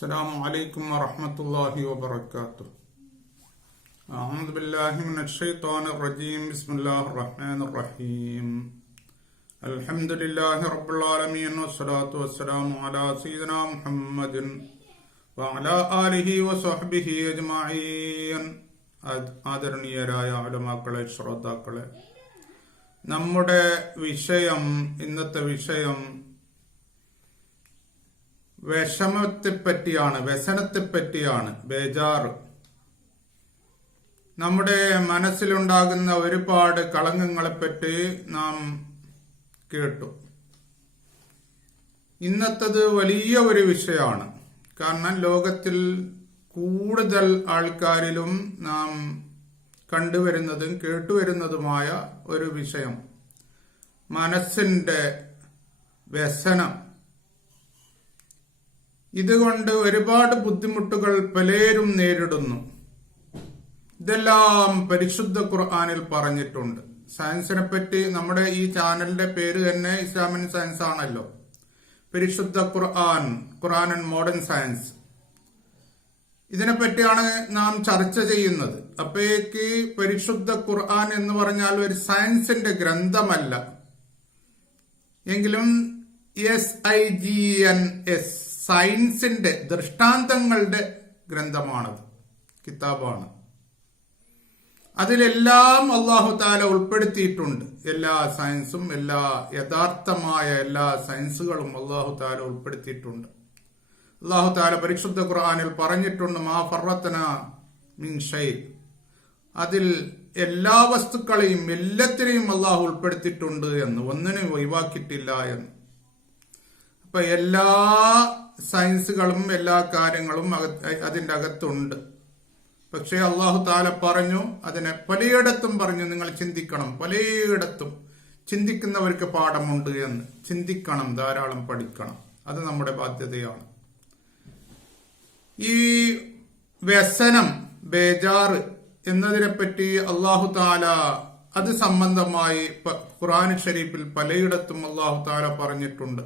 السلام عليكم ورحمة الله وبركاته. أعوذ بالله من الشيطان الرجيم. بسم الله الرحمن الرحيم. الحمد لله رب العالمين والصلاة والسلام على سيدنا محمد وعلى آله وصحبه أجمعين. ആദരണീയരായ ഉലമാക്കളെ, ശ്രോതാക്കളെ, നമ്മുടെ ഇന്നത്തെ വിഷയം വിഷമത്തെപ്പറ്റിയാണ്, വ്യസനത്തെപ്പറ്റിയാണ്. ബേജാറ്. നമ്മുടെ മനസ്സിലുണ്ടാകുന്ന ഒരുപാട് കളങ്കങ്ങളെപ്പറ്റി നാം കേട്ടു. ഇന്നത്തത് വലിയ ഒരു വിഷയമാണ്. കാരണം ലോകത്തിൽ കൂടുതൽ ആൾക്കാരിലും നാം കണ്ടുവരുന്നതും കേട്ടുവരുന്നതുമായ ഒരു വിഷയം മനസ്സിന്റെ വ്യസനം. ഇതുകൊണ്ട് ഒരുപാട് ബുദ്ധിമുട്ടുകൾ പലരും നേരിടുന്നു. ഇതെല്ലാം പരിശുദ്ധ ഖുർആനിൽ പറഞ്ഞിട്ടുണ്ട്. സയൻസിനെ പറ്റി നമ്മുടെ ഈ ചാനലിന്റെ പേര് തന്നെ ഇസ്ലാമിക് സയൻസ് ആണല്ലോ. പരിശുദ്ധ ഖുർആൻ ആൻഡ് മോഡേൺ സയൻസ്. ഇതിനെപ്പറ്റിയാണ് നാം ചർച്ച ചെയ്യുന്നത്. അപ്പോഴേക്ക് പരിശുദ്ധ ഖുർആൻ എന്ന് പറഞ്ഞാൽ ഒരു സയൻസിന്റെ ഗ്രന്ഥമല്ല, എങ്കിലും SIGNS സയൻസിന്റെ ദൃഷ്ടാന്തങ്ങളുടെ ഗ്രന്ഥമാണത്, കിതാബാണ്. അതിലെല്ലാം അല്ലാഹു തആല ഉൾപ്പെടുത്തിയിട്ടുണ്ട്. എല്ലാ സയൻസും, എല്ലാ യഥാർത്ഥമായ എല്ലാ സയൻസുകളും അല്ലാഹു തആല ഉൾപ്പെടുത്തിയിട്ടുണ്ട്. അല്ലാഹു തആല പരിശുദ്ധ ഖുർആനിൽ പറഞ്ഞിട്ടുണ്ട്, മാ ഫറത്നാ മിൻ ഷൈ. അതിൽ എല്ലാ വസ്തുക്കളെയും എല്ലാത്തിനെയും അല്ലാഹു ഉൾപ്പെടുത്തിയിട്ടുണ്ട് എന്ന്, ഒന്നിനെയും ഒഴിവാക്കിയിട്ടില്ല എന്ന്. അപ്പൊ എല്ലാ സയൻസുകളും എല്ലാ കാര്യങ്ങളും അതിൻ്റെ അകത്തുണ്ട്. പക്ഷേ അല്ലാഹു തആല പറഞ്ഞു, അതിനെ പലയിടത്തും പറഞ്ഞു, നിങ്ങൾ ചിന്തിക്കണം. പലയിടത്തും ചിന്തിക്കുന്നവർക്ക് പാഠമുണ്ട് എന്ന്. ചിന്തിക്കണം, ധാരാളം പഠിക്കണം. അത് നമ്മുടെ ബാധ്യതയാണ്. ഈ വ്യസനം, ബേജാറ് എന്നതിനെപ്പറ്റി അല്ലാഹു തആല അത് സംബന്ധമായി ഖുർആൻ ഷരീഫിൽ പലയിടത്തും അല്ലാഹു തആല പറഞ്ഞിട്ടുണ്ട്.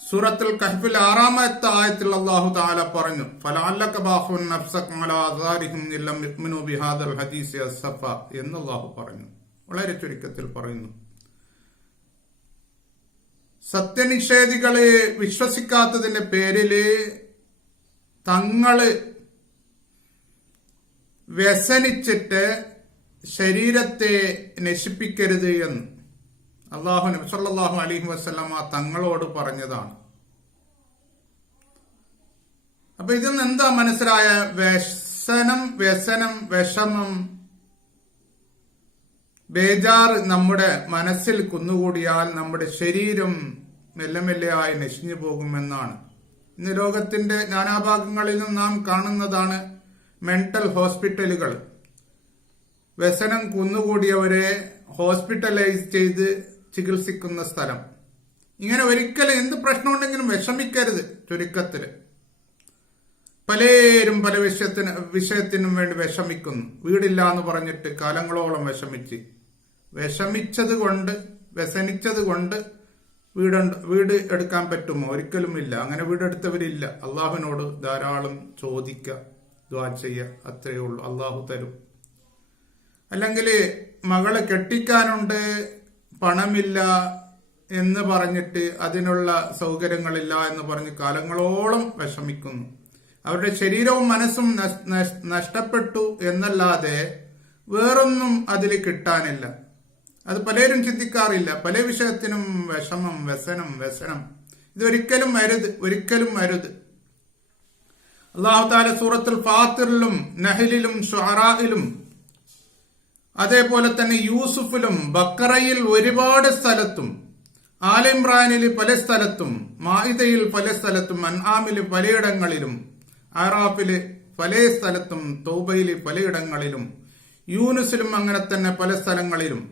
സൂറത്തുൽ കഹ്ഫിൽ 6-ാമത്തെ ആയത്തിൽ അല്ലാഹു തആല പറഞ്ഞു, ഫലഅല്ലക ബാഖുൻ നഫ്സക അലാ ആസാരിഹിം ഇല്ലം യുഅ്മിനു ബിഹാദൽ ഹദീസി അസ്സഫ എന്ന് അല്ലാഹു പറഞ്ഞു. വളരെ ചുരുക്കത്തിൽ പറയുന്നു, സത്യനിഷേധികളെ വിശ്വസിക്കാത്തതിന്റെ പേരില് തങ്ങള് വ്യസനിച്ചിട്ട് ശരീരത്തെ നശിപ്പിക്കരുത് എന്ന് നബി സല്ലല്ലാഹു അലൈഹി വസല്ലമ തങ്ങളോട് പറഞ്ഞതാണ്. അപ്പൊ ഇതിൽ നിന്ന് എന്താ മനസ്സിലായ? വ്യസനം, വിഷമം, ബേജാറ് നമ്മുടെ മനസ്സിൽ കുന്നുകൂടിയാൽ നമ്മുടെ ശരീരം മെല്ലെ മെല്ലെയായി നശിഞ്ഞു പോകുമെന്നാണ്. ഇന്ന് ലോകത്തിന്റെ നാനാഭാഗങ്ങളിലും നാം കാണുന്നതാണ് മെന്റൽ ഹോസ്പിറ്റലുകൾ. വ്യസനം കുന്നുകൂടിയവരെ ഹോസ്പിറ്റലൈസ് ചെയ്ത് ചികിത്സിക്കുന്ന സ്ഥലം. ഇങ്ങനെ ഒരിക്കലും എന്ത് പ്രശ്നമുണ്ടെങ്കിലും വിഷമിക്കരുത്. ചുരുക്കത്തില് പലരും പല വിഷയത്തിനും വേണ്ടി വിഷമിക്കുന്നു. വീടില്ല എന്ന് പറഞ്ഞിട്ട് കാലങ്ങളോളം വിഷമിച്ചത് കൊണ്ട്, വ്യസനിച്ചത് കൊണ്ട് വീട് എടുക്കാൻ പറ്റുമോ? ഒരിക്കലും ഇല്ല. അങ്ങനെ വീടെടുത്തവരില്ല. അള്ളാഹുവിനോട് ധാരാളം ചോദിക്കുക, ദുആ ചെയ്യുക, അത്രയേ ഉള്ളൂ. അള്ളാഹു തരും. അല്ലെങ്കിൽ മകളെ കെട്ടിക്കാനുണ്ട്, പണമില്ല എന്ന് പറഞ്ഞിട്ട് അതിനുള്ള സൗകര്യങ്ങളില്ല എന്ന് പറഞ്ഞ് കാലങ്ങളോളം വിഷമിക്കുന്നു. അവരുടെ ശരീരവും മനസ്സും നഷ്ടപ്പെട്ടു എന്നല്ലാതെ വേറൊന്നും അതിൽ കിട്ടാനില്ല. അത് പലരും ചിന്തിക്കാറില്ല. പല വിഷയത്തിനും വിഷമം, വ്യസനം. ഇതൊരിക്കലും അരുത്. അല്ലാഹു തആല സൂറത്തുൽ ഫാത്തിറിലും നഹ്ലിലും ശുഅറായിലും അതേപോലെ തന്നെ യൂസുഫിലും ബക്കറയിൽ ഒരുപാട് സ്ഥലത്തും, ആല ഇമ്രാനിൽ പല സ്ഥലത്തും, മാഇദയിൽ പല സ്ഥലത്തും, അൻആമില് പലയിടങ്ങളിലും, അറാഫില് പല സ്ഥലത്തും, തൗബയില് പലയിടങ്ങളിലും, യൂനുസിലും അങ്ങനെ തന്നെ പല സ്ഥലങ്ങളിലും,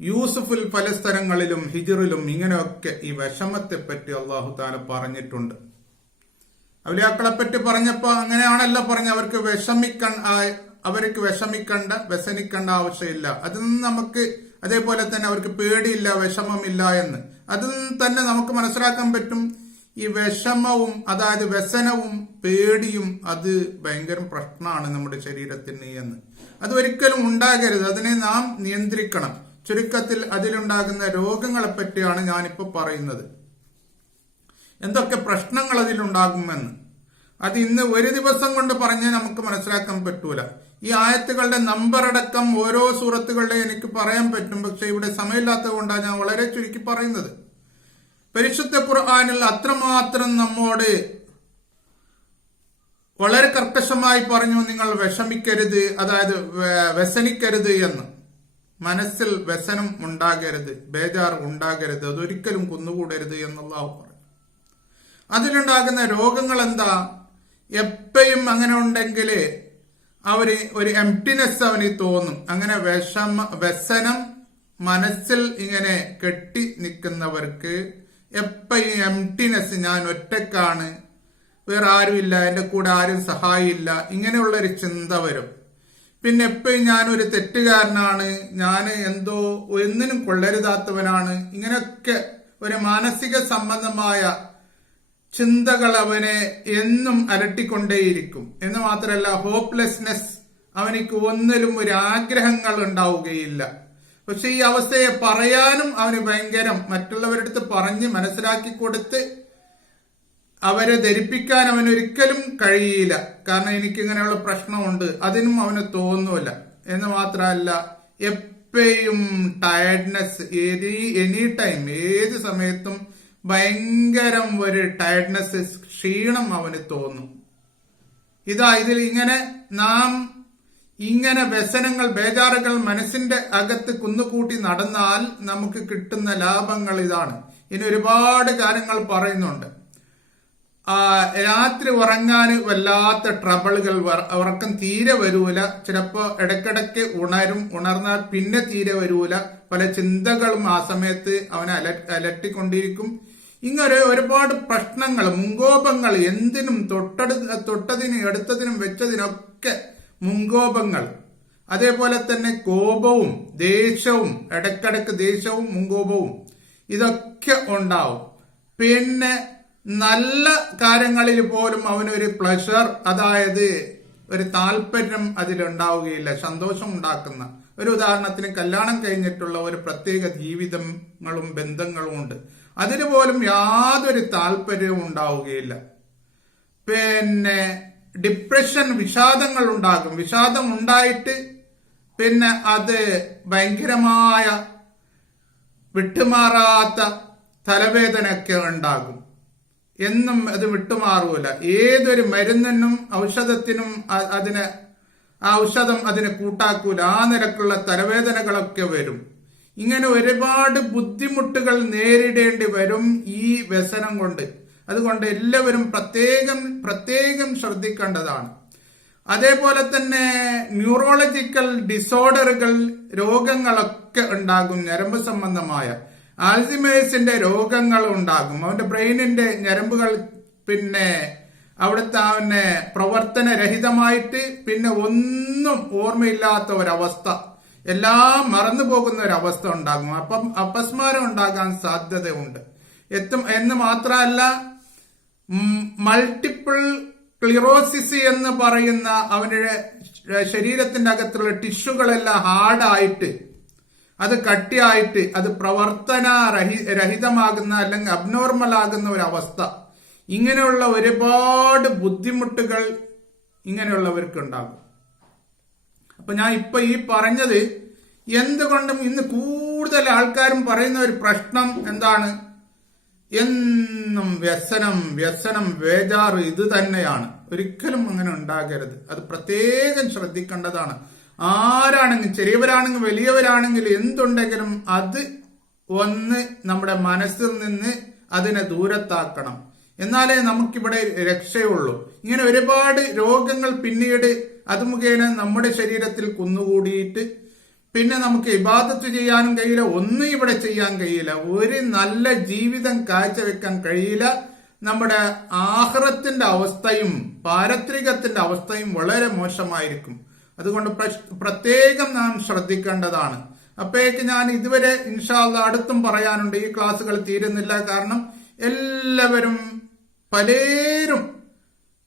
യൂസുഫിൽ പല സ്ഥലങ്ങളിലും, ഹിജ്റിലും ഇങ്ങനെയൊക്കെ ഈ വിഷമത്തെ പറ്റി അല്ലാഹു തആല പറഞ്ഞിട്ടുണ്ട്. ഔലിയാക്കളെ പറ്റി പറഞ്ഞപ്പോ അങ്ങനെയാണല്ലോ പറഞ്ഞ, അവർക്ക് വ്യസനിക്കേണ്ട ആവശ്യമില്ല. അതിൽ നിന്ന് നമുക്ക് അതേപോലെ തന്നെ അവർക്ക് പേടിയില്ല, വിഷമമില്ല എന്ന്. അതിൽ തന്നെ നമുക്ക് മനസ്സിലാക്കാൻ പറ്റും ഈ വിഷമവും അതായത് വ്യസനവും പേടിയും അത് ഭയങ്കര പ്രശ്നമാണ് നമ്മുടെ ശരീരത്തിന് എന്ന്. അത് ഒരിക്കലും ഉണ്ടാകരുത്. അതിനെ നാം നിയന്ത്രിക്കണം. ചുരുക്കത്തിൽ അതിലുണ്ടാകുന്ന രോഗങ്ങളെ പറ്റിയാണ് ഞാനിപ്പോ പറയുന്നത്. എന്തൊക്കെ പ്രശ്നങ്ങൾ അതിലുണ്ടാകുമെന്ന് അത് ഇന്ന് ഒരു ദിവസം കൊണ്ട് പറഞ്ഞ് നമുക്ക് മനസ്സിലാക്കാൻ പറ്റൂല. ഈ ആയത്തുകളുടെ നമ്പർ അടക്കം ഓരോ സൂറത്തുകളുടെ എനിക്ക് പറയാൻ പറ്റും. പക്ഷെ ഇവിടെ സമയമില്ലാത്തത് കൊണ്ടാണ് ഞാൻ വളരെ ചുരുക്കി പറയുന്നത്. പരിശുദ്ധ ഖുർആനിൽ അത്രമാത്രം നമ്മോട് വളരെ കർക്കശമായി പറഞ്ഞു, നിങ്ങൾ വിഷമിക്കരുത്, അതായത് വ്യസനിക്കരുത് എന്ന്. മനസ്സിൽ വ്യസനം ഉണ്ടാകരുത്, ബേജാർ ഉണ്ടാകരുത്, അതൊരിക്കലും കുന്നുകൂടരുത് എന്നല്ലാഹു പറഞ്ഞു. അതിലുണ്ടാകുന്ന രോഗങ്ങൾ എന്താ? എപ്പോഴും അങ്ങനെ ഉണ്ടെങ്കിൽ ഒരു എംപ്റ്റിനെസ് അവന് തോന്നും. അങ്ങനെ വ്യസനം മനസ്സിൽ ഇങ്ങനെ കെട്ടി നിൽക്കുന്നവർക്ക് എപ്പോഴും എംപ്റ്റിനെസ്, ഞാൻ ഒറ്റക്കാണ്, വേറെ ആരുമില്ല, എന്റെ കൂടെ ആരും സഹായില്ല, ഇങ്ങനെയുള്ളൊരു ചിന്ത വരും. പിന്നെ എപ്പോഴും ഞാനൊരു തെറ്റുകാരനാണ്, ഞാൻ എന്തോ ഒന്നിനും കൊള്ളരുതാത്തവനാണ്, ഇങ്ങനെയൊക്കെ ഒരു മാനസിക സംബന്ധമായ ചിന്തകൾ അവനെ എന്നും അലട്ടിക്കൊണ്ടേയിരിക്കും. എന്ന് മാത്രമല്ല ഹോപ്പ്ലെസ്നെസ്, അവനിക്ക് ഒന്നിലും ഒരു ആഗ്രഹങ്ങൾ ഉണ്ടാവുകയില്ല. പക്ഷെ ഈ അവസ്ഥയെ പറയാനും അവന് ഭയങ്കരം, മറ്റുള്ളവരുടെ അടുത്ത് പറഞ്ഞ് മനസ്സിലാക്കി കൊടുത്ത് അവരെ ധരിപ്പിക്കാൻ അവനൊരിക്കലും കഴിയില്ല. കാരണം എനിക്കിങ്ങനെയുള്ള പ്രശ്നമുണ്ട്, അതിനും അവന് തോന്നൂല. എന്ന് മാത്രമല്ല എപ്പോഴും ടയർഡ്നെസ്, എനി ടൈം, ഏത് സമയത്തും ഭയങ്കരം ഒരു ടയർഡ്നെസ്, ക്ഷീണം അവന് തോന്നും. ഇതിൽ ഇങ്ങനെ നാം ഇങ്ങനെ വ്യസനങ്ങൾ, ബേജാറുകൾ മനസ്സിന്റെ അകത്ത് കുന്നുകൂട്ടി നടന്നാൽ നമുക്ക് കിട്ടുന്ന ലാഭങ്ങൾ ഇതാണ്. ഇനി ഒരുപാട് കാര്യങ്ങൾ പറയുന്നുണ്ട്. രാത്രി ഉറങ്ങാൻ വല്ലാത്ത ട്രബിളുകൾ, ഉറക്കം തീരെ വരൂല, ചിലപ്പോ ഇടയ്ക്കിടയ്ക്ക് ഉണർന്നാൽ പിന്നെ തീരെ വരൂല, പല ചിന്തകളും ആ സമയത്ത് അവനെ അലട്ടിക്കൊണ്ടിരിക്കും. ഇങ്ങനെ ഒരുപാട് പ്രശ്നങ്ങൾ, മുൻകോപങ്ങൾ, എന്തിനും തൊട്ടതിനും എടുത്തതിനും വെച്ചതിനൊക്കെ മുൻകോപങ്ങൾ. അതേപോലെ തന്നെ കോപവും ദേഷ്യവും, ഇടയ്ക്കിടയ്ക്ക് ദേഷ്യവും മുൻകോപവും ഇതൊക്കെ ഉണ്ടാവും. പിന്നെ നല്ല കാര്യങ്ങളിൽ പോലും അവനൊരു പ്ലഷർ, അതായത് ഒരു താല്പര്യം അതിലുണ്ടാവുകയില്ല, സന്തോഷം ഉണ്ടാക്കുന്ന. ഒരു ഉദാഹരണത്തിന് കല്യാണം കഴിഞ്ഞിട്ടുള്ള ഒരു പ്രത്യേക ജീവിതങ്ങളും ബന്ധങ്ങളും ഉണ്ട്, അതിന് പോലും യാതൊരു താല്പര്യവും ഉണ്ടാവുകയില്ല. പിന്നെ ഡിപ്രഷൻ, വിഷാദങ്ങൾ ഉണ്ടാകും. വിഷാദം ഉണ്ടായിട്ട് പിന്നെ അത് ഭയങ്കരമായ വിട്ടുമാറാത്ത തലവേദനയൊക്കെ ഉണ്ടാകും. എന്നും അത് വിട്ടുമാറൂല. ഏതൊരു മരുന്നിനും ഔഷധത്തിനും ഔഷധം അതിനെ കൂട്ടാക്കൂല. ആ നിരക്കുള്ള തലവേദനകളൊക്കെ വരും. ഇങ്ങനെ ഒരുപാട് ബുദ്ധിമുട്ടുകൾ നേരിടേണ്ടി വരും ഈ വ്യസനം കൊണ്ട്. അതുകൊണ്ട് എല്ലാവരും പ്രത്യേകം ശ്രദ്ധിക്കേണ്ടതാണ്. അതേപോലെ തന്നെ ന്യൂറോളജിക്കൽ ഡിസോർഡറുകൾ, രോഗങ്ങളൊക്കെ ഉണ്ടാകും. ഞരമ്പ് സംബന്ധമായ ആൽസിമേഴ്സിന്റെ രോഗങ്ങൾ ഉണ്ടാകും. അവന്റെ ബ്രെയിനിന്റെ ഞരമ്പുകൾ പിന്നെ അവിടുത്തെ അവനെ പ്രവർത്തനരഹിതമായിട്ട് പിന്നെ ഒന്നും ഓർമ്മയില്ലാത്ത ഒരവസ്ഥ, എല്ലാം മറന്നു പോകുന്ന ഒരവസ്ഥ ഉണ്ടാകും. അപ്പം അപസ്മാരം ഉണ്ടാകാൻ സാധ്യതയുണ്ട്. എന്ന് മാത്രമല്ല മൾട്ടിപ്പിൾ ക്ലിറോസിസ് എന്ന് പറയുന്ന അവന്റെ ശരീരത്തിന്റെ അകത്തുള്ള ടിഷ്യൂകളെല്ലാം ഹാർഡായിട്ട്, അത് കട്ടിയായിട്ട്, അത് പ്രവർത്തന രഹിതമാകുന്ന അല്ലെങ്കിൽ അബ്നോർമൽ ആകുന്ന ഒരവസ്ഥ. ഇങ്ങനെയുള്ള ഒരുപാട് ബുദ്ധിമുട്ടുകൾ ഇങ്ങനെയുള്ളവർക്ക് ഉണ്ടാകും. അപ്പൊ ഞാൻ ഇപ്പൊ ഈ പറഞ്ഞത് എന്തുകൊണ്ടും ഇന്ന് കൂടുതൽ ആൾക്കാരും പറയുന്ന ഒരു പ്രശ്നം എന്താണ്? എന്നും വ്യസനം, ബേജാറ്, ഇത് തന്നെയാണ്. ഒരിക്കലും അങ്ങനെ ഉണ്ടാകരുത്. അത് പ്രത്യേകം ശ്രദ്ധിക്കേണ്ടതാണ്. ആരാണെങ്കിലും, ചെറിയവരാണെങ്കിലും വലിയവരാണെങ്കിലും എന്തുണ്ടെങ്കിലും അത് ഒന്ന് നമ്മുടെ മനസ്സിൽ നിന്ന് അതിനെ ദൂരത്താക്കണം. എന്നാലേ നമുക്കിവിടെ രക്ഷയുള്ളൂ. ഇങ്ങനെ ഒരുപാട് രോഗങ്ങൾ പിന്നീട് അത് മുഖേന നമ്മുടെ ശരീരത്തിൽ കുന്നുകൂടിയിട്ട് പിന്നെ നമുക്ക് ഇബാദത്ത് ചെയ്യാനും കഴിയില്ല, ഒന്നും ഇവിടെ ചെയ്യാൻ കഴിയില്ല, ഒരു നല്ല ജീവിതം കാഴ്ചവെക്കാൻ കഴിയില്ല. നമ്മുടെ ആഖിറത്തിന്റെ അവസ്ഥയും പാരത്രികത്തിന്റെ അവസ്ഥയും വളരെ മോശമായിരിക്കും. അതുകൊണ്ട് പ്രത്യേകം നാം ശ്രദ്ധിക്കേണ്ടതാണ്. അപ്പോഴേക്ക് ഞാൻ ഇതുവരെ ഇൻഷാ അല്ലാഹ് അടുത്തും പറയാനുണ്ട്. ഈ ക്ലാസ്സുകൾ തീരുന്നില്ല. കാരണം എല്ലാവരും പലരും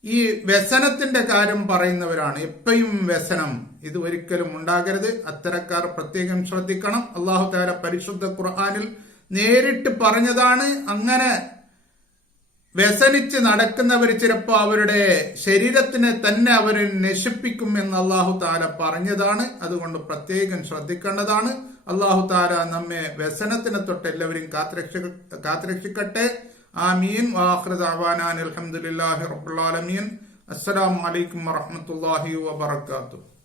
ഈ വ്യസനത്തിന്റെ കാര്യം പറയുന്നവരാണ്. എപ്പോഴും വ്യസനം, ഇത് ഒരിക്കലും ഉണ്ടാകരുത്. അത്തരക്കാർ പ്രത്യേകം ശ്രദ്ധിക്കണം. അല്ലാഹു തആല പരിശുദ്ധ ഖുർആനിൽ നേരിട്ട് പറഞ്ഞതാണ്. അങ്ങനെ വ്യസനിച്ച് നടക്കുന്നവർ ചിലപ്പോൾ അവരുടെ ശരീരത്തിനെ തന്നെ അവർ നശിപ്പിക്കും എന്ന് അല്ലാഹു തആല പറഞ്ഞതാണ്. അതുകൊണ്ട് പ്രത്യേകം ശ്രദ്ധിക്കേണ്ടതാണ്. അല്ലാഹു തആല നമ്മെ വ്യസനത്തിനെ തൊട്ട് എല്ലാവരും കാത്തുരക്ഷിക്കട്ടെ. ആമീൻ. വആഖിറു ദഅവാനാ അൽഹംദുലില്ലാഹി റബ്ബിൽ ആലമീൻ. അസ്സലാമു അലൈക്കും വറഹ്മത്തുള്ളാഹി വബറകാതുഹു.